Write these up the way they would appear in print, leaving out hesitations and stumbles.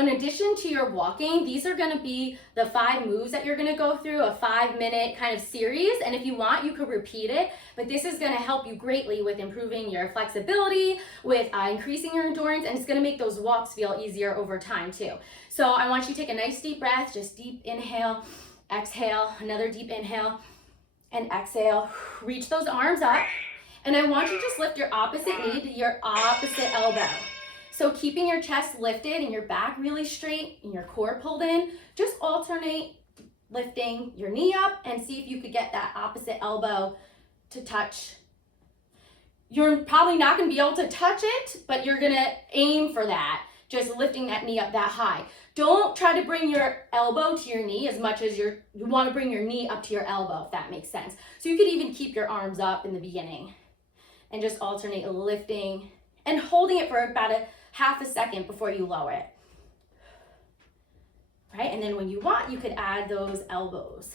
in addition to your walking, these are gonna be the 5 moves that you're gonna go through, a 5-minute kind of series. And if you want, you could repeat it, but this is gonna help you greatly with improving your flexibility, with increasing your endurance, and it's gonna make those walks feel easier over time too. So I want you to take a nice deep breath, just deep inhale, exhale, another deep inhale, and exhale. Reach those arms up, and I want you to just lift your opposite knee to your opposite elbow. So keeping your chest lifted and your back really straight and your core pulled in, just alternate lifting your knee up and see if you could get that opposite elbow to touch. You're probably not gonna be able to touch it, but you're gonna aim for that, just lifting that knee up that high. Don't try to bring your elbow to your knee as much as you wanna bring your knee up to your elbow, if that makes sense. So you could even keep your arms up in the beginning and just alternate lifting and holding it for about a half a second before you lower it. Right, and then when you want, you could add those elbows.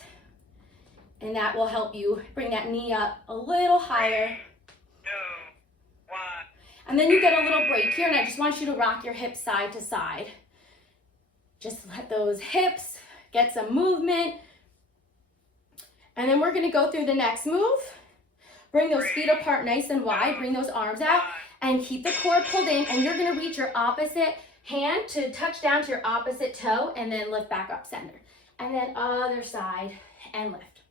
And that will help you bring that knee up a little higher. 2, 1. And then you get a little break here, and I just want you to rock your hips side to side. Just let those hips get some movement. And then we're gonna go through the next move. Bring those feet apart nice and wide, bring those arms out, and keep the core pulled in, and you're gonna reach your opposite hand to touch down to your opposite toe, and then lift back up center. And then other side, and lift.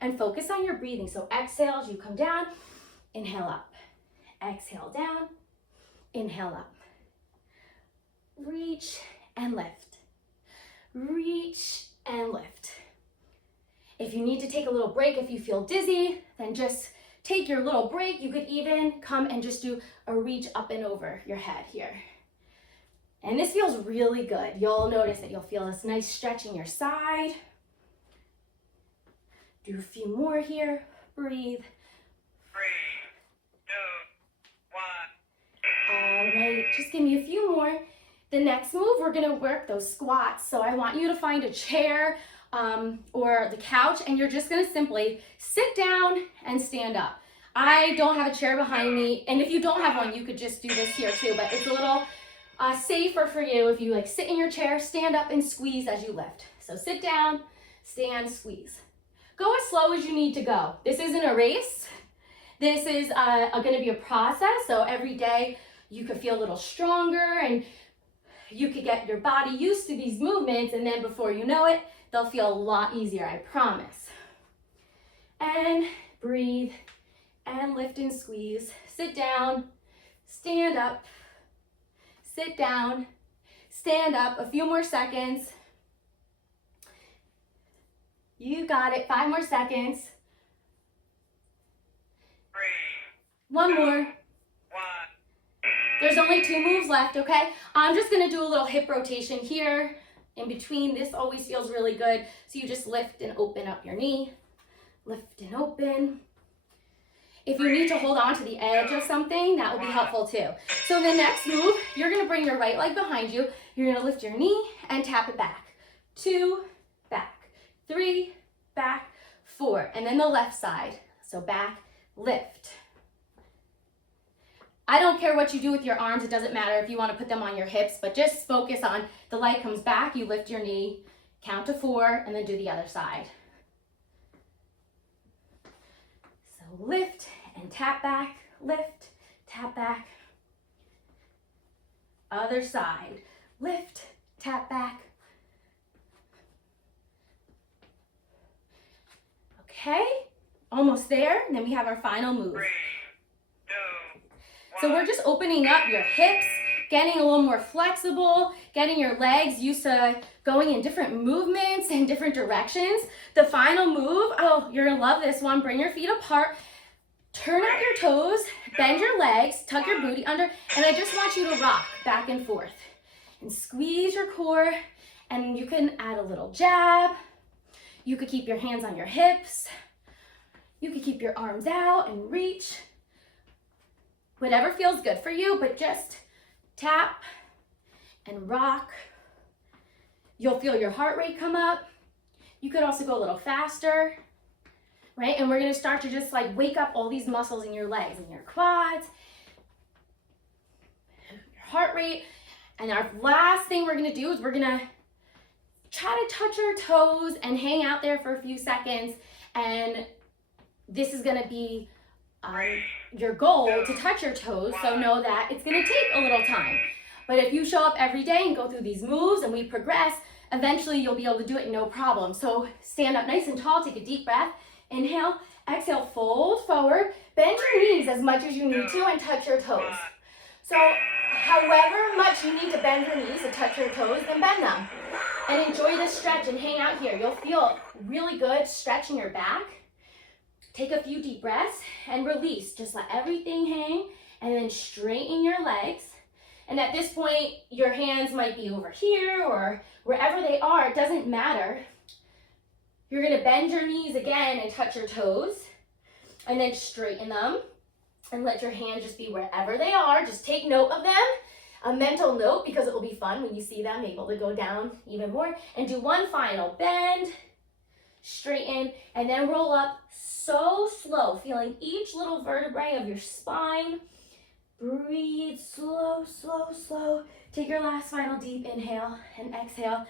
And focus on your breathing. So exhale as you come down, inhale up. Exhale down, inhale up. Reach and lift. Reach and lift. If you need to take a little break, if you feel dizzy, then just take your little break. You could even come and just do a reach up and over your head here. And this feels really good. You'll notice that you'll feel this nice stretch in your side. Do a few more here. Breathe. 3, 2, 1. All right, just give me a few more. The next move, we're gonna work those squats. So I want you to find a chair or the couch, and you're just gonna simply sit down and stand up. I don't have a chair behind me, and if you don't have one, you could just do this here too, but it's a little safer for you if you like sit in your chair, stand up, and squeeze as you lift. So sit down, stand, squeeze. Go as slow as you need to go. This isn't a race. This is gonna be a process, so every day you could feel a little stronger, and you could get your body used to these movements, and then before you know it, they'll feel a lot easier, I promise. And breathe, and lift and squeeze. Sit down, stand up, sit down, stand up. A few more seconds. You got it, 5 more seconds. 3, One more. 1. There's only 2 moves left, okay? I'm just gonna do a little hip rotation here in between. This always feels really good. So you just lift and open up your knee. Lift and open. If you need to hold on to the edge of something, that will be helpful too. So the next move, you're gonna bring your right leg behind you. You're gonna lift your knee and tap it back. 2, back. 3, back, 4. And then the left side. So back, lift. I don't care what you do with your arms. It doesn't matter if you want to put them on your hips, but just focus on the leg comes back, you lift your knee, count to 4, and then do the other side. So lift and tap back, lift, tap back. Other side, lift, tap back. Okay, almost there. And then we have our final move. 3, 2, 1. So we're just opening up your hips, getting a little more flexible, getting your legs used to going in different movements and different directions. The final move, oh, you're gonna love this one. Bring your feet apart, turn out your toes, bend your legs, tuck your booty under, and I just want you to rock back and forth. And squeeze your core, and you can add a little jab. You could keep your hands on your hips. You could keep your arms out and reach. Whatever feels good for you, but just tap and rock. You'll feel your heart rate come up. You could also go a little faster, right? And we're gonna start to just like wake up all these muscles in your legs and your quads, your heart rate. And our last thing we're gonna do is we're gonna try to touch our toes and hang out there for a few seconds. And this is gonna be your goal to touch your toes, so know that it's gonna take a little time. But if you show up every day and go through these moves and we progress, eventually you'll be able to do it no problem. So stand up nice and tall, take a deep breath, inhale, exhale, fold forward, bend your knees as much as you need to and touch your toes. So however much you need to bend your knees to touch your toes, then bend them. And enjoy this stretch and hang out here. You'll feel really good stretching your back. Take a few deep breaths and release. Just let everything hang and then straighten your legs. And at this point, your hands might be over here or wherever they are, it doesn't matter. You're gonna bend your knees again and touch your toes and then straighten them and let your hands just be wherever they are. Just take note of them, a mental note, because it will be fun when you see them able to go down even more. And do one final bend, straighten, and then roll up so slow, feeling each little vertebrae of your spine. Breathe slow, slow, slow. Take your last final deep inhale and exhale.